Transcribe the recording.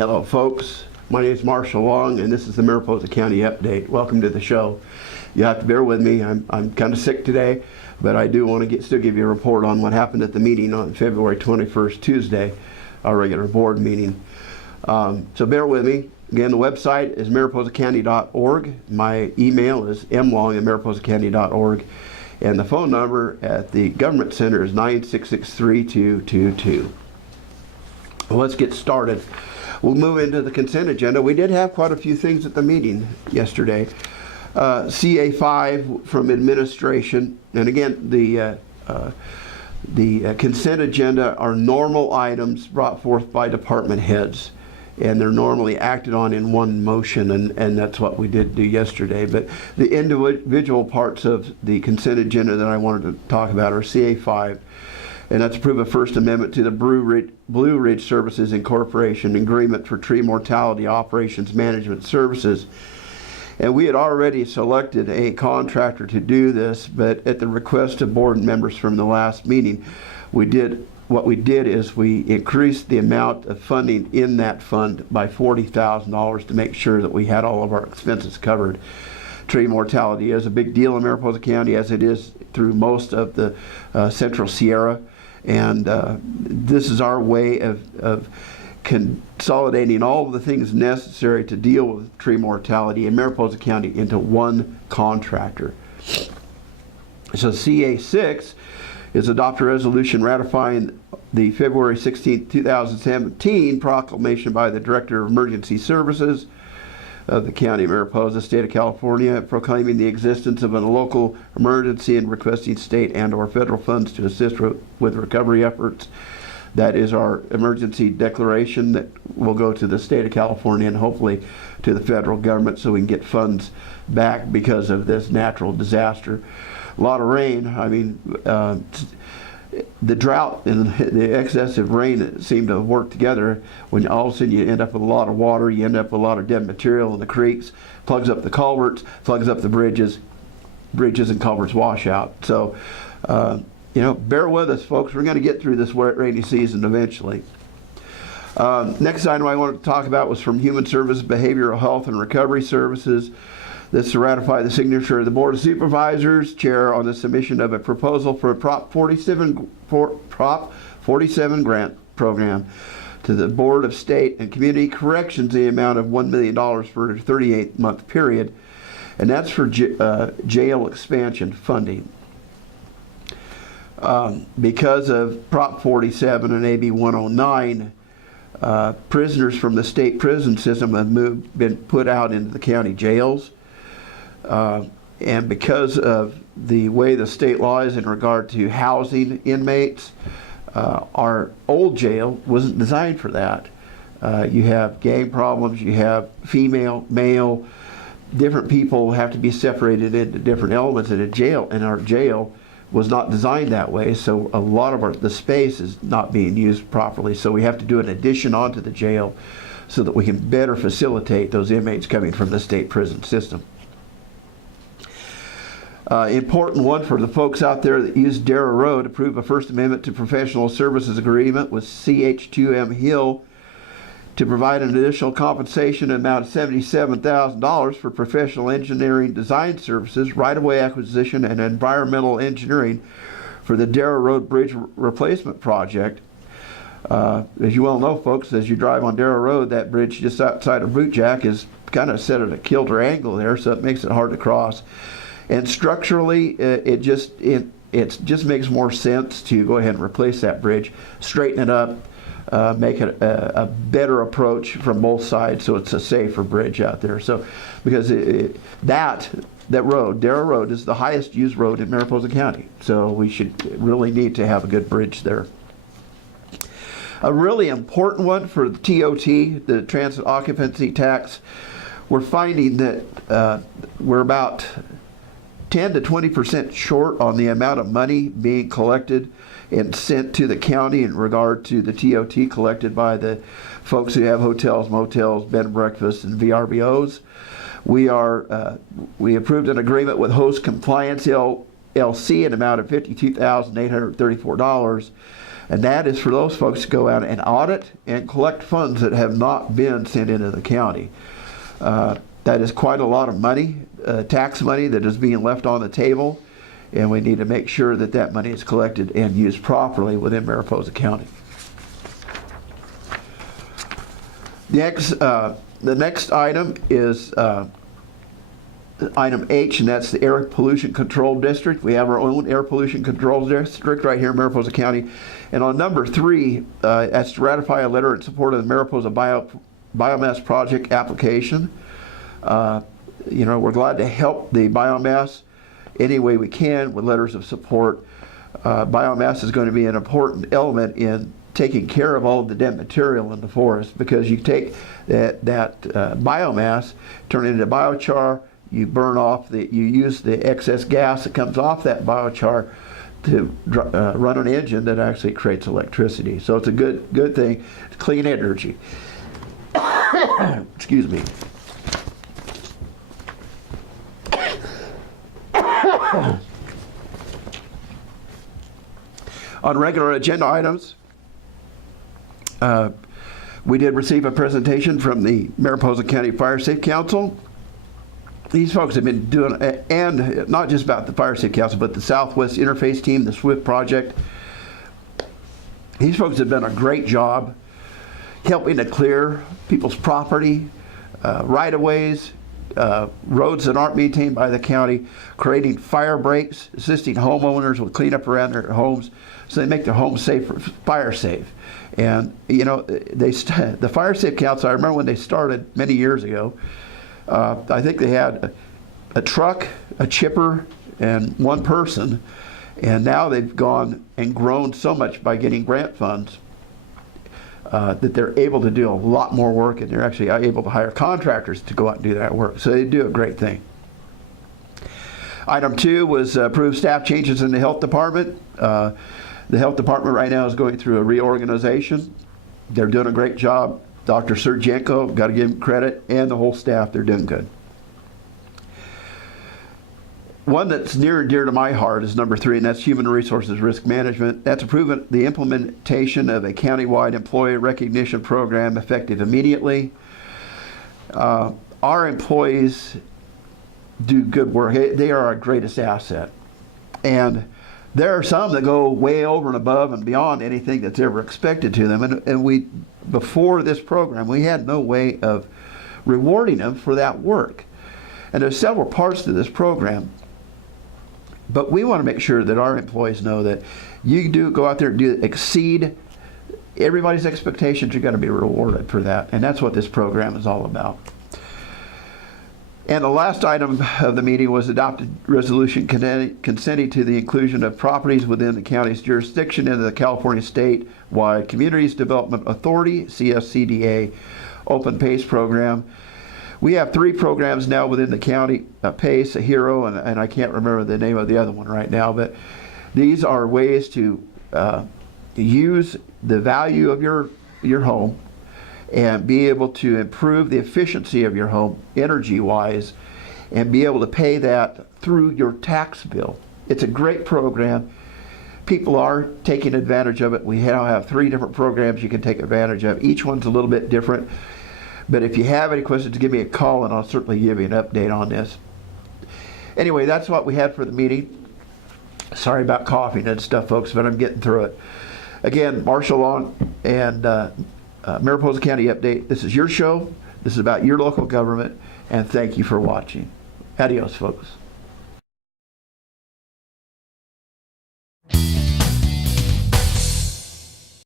Hello folks, my name is Marshall Long and this is the Mariposa County Update. Welcome to the show. You have to bear with me, I'm kind of sick today, but I do want to still give you a report on what happened at the meeting on February 21st, Tuesday, our regular board meeting. So bear with me. Again, the website is mariposacounty.org. My email is mlong@mariposacounty.org. And the phone number at the Government Center is 966-3222. Well, let's get started. We'll move into the consent agenda. We did have quite a few things at the meeting yesterday. CA5 from administration, and again, the consent agenda are normal items brought forth by department heads, and they're normally acted on in one motion, and that's what we did do yesterday. But the individual parts of the consent agenda that I wanted to talk about are CA5, and that's approve a First Amendment to the Blue Ridge Services Incorporation agreement for tree mortality operations management services. And we had already selected a contractor to do this, but at the request of board members from the last meeting, we increased the amount of funding in that fund by $40,000 to make sure that we had all of our expenses covered. Tree mortality is a big deal in Mariposa County, as it is through most of the Central Sierra, and this is our way of consolidating all of the things necessary to deal with tree mortality in Mariposa County into one contractor. So CA6 is adopt a resolution ratifying the February 16, 2017 proclamation by the Director of Emergency Services of the County of Mariposa, State of California, proclaiming the existence of a local emergency and requesting state and or federal funds to assist with recovery efforts. That is our emergency declaration that will go to the State of California and hopefully to the federal government so we can get funds back because of this natural disaster. A lot of rain. I mean, the drought and the excessive rain seem to work together. When all of a sudden you end up with a lot of water, you end up with a lot of dead material in the creeks, plugs up the culverts, plugs up the bridges and culverts wash out. So, you know, bear with us, folks. We're going to get through this rainy season eventually. Next item I wanted to talk about was from Human Services, Behavioral Health and Recovery Services. This is to ratify the signature of the Board of Supervisors, Chair, on the submission of a proposal for a Prop 47 grant program to the Board of State and Community Corrections in the amount of $1 million for a 38-month period, and that's for jail expansion funding. Because of Prop 47 and AB 109, prisoners from the state prison system have been put out into the county jails. And because of the way the state law is in regard to housing inmates, our old jail wasn't designed for that. You have gang problems, you have female, male, different people have to be separated into different elements in a jail, and our jail was not designed that way, so a lot of the space is not being used properly, so we have to do an addition onto the jail so that we can better facilitate those inmates coming from the state prison system. Important one for the folks out there that use Dara Road, approve a First Amendment to Professional Services Agreement with CH2M Hill to provide an additional compensation amount of $77,000 for professional engineering design services, right-of-way acquisition, and environmental engineering for the Dara Road Bridge Replacement Project. As you well know, folks, as you drive on Dara Road, that bridge just outside of Bootjack is kind of set at a kilter angle there, so it makes it hard to cross. And structurally, it just makes more sense to go ahead and replace that bridge, straighten it up, make it a better approach from both sides, so it's a safer bridge out there. So, because that road, Dara Road, is the highest used road in Mariposa County, so we should really need to have a good bridge there. A really important one for the TOT, the Transit Occupancy Tax. We're finding that we're about 10 to 20% short on the amount of money being collected and sent to the county in regard to the TOT collected by the folks who have hotels, motels, bed and breakfasts, and VRBOs. We approved an agreement with Host Compliance LC in an amount of $52,834 And that is for those folks to go out and audit and collect funds that have not been sent into the county. That is quite a lot of money, tax money that is being left on the table, and we need to make sure that that money is collected and used properly within Mariposa County. The next item is item H, and that's the Air Pollution Control District. We have our own Air Pollution Control District right here in Mariposa County. And on number 3, that's to ratify a letter in support of the Mariposa Biomass Project application. We're glad to help the biomass any way we can with letters of support. Biomass is going to be an important element in taking care of all of the dead material in the forest, because you take that biomass, turn it into biochar, you burn off you use the excess gas that comes off that biochar to run an engine that actually creates electricity. So it's a good thing. It's clean energy. Excuse me. On regular agenda items, we did receive a presentation from the Mariposa County Fire Safe Council. These folks have been doing, and not just about the Fire Safe Council, but the Southwest Interface Team, the SWIFT project. These folks have done a great job helping to clear people's property, right-of-ways, roads that aren't maintained by the county, creating fire breaks, assisting homeowners with cleanup around their homes so they make their homes safer, fire safe. And the Fire Safe Council, I remember when they started many years ago, I think they had a truck, a chipper, and one person, and now they've gone and grown so much by getting grant funds that they're able to do a lot more work, and they're actually able to hire contractors to go out and do that work. So they do a great thing. Item 2 was approved staff changes in the health department. The health department right now is going through a reorganization. They're doing a great job. Dr. Sergenko, got to give him credit, and the whole staff, they're doing good. One that's near and dear to my heart is number 3, and that's human resources risk management. That's approving the implementation of a countywide employee recognition program effective immediately. Our employees do good work. They are our greatest asset. And there are some that go way over and above and beyond anything that's ever expected to them. And we, before this program, we had no way of rewarding them for that work. And there's several parts to this program. But we want to make sure that our employees know that you do go out there and exceed everybody's expectations. You're going to be rewarded for that. And that's what this program is all about. And the last item of the meeting was adopted resolution consenting to the inclusion of properties within the county's jurisdiction into the California Statewide Communities Development Authority, CSCDA, Open PACE program. We have 3 programs now within the county, PACE, a HERO, and I can't remember the name of the other one right now, but these are ways to use the value of your home and be able to improve the efficiency of your home energy-wise and be able to pay that through your tax bill. It's a great program. People are taking advantage of it. We now have 3 different programs you can take advantage of. Each one's a little bit different. But if you have any questions, give me a call and I'll certainly give you an update on this. Anyway, that's what we had for the meeting. Sorry about coughing and stuff, folks, but I'm getting through it. Again, Marshall Long and Mariposa County Update. This is your show. This is about your local government, and thank you for watching. Adios, folks.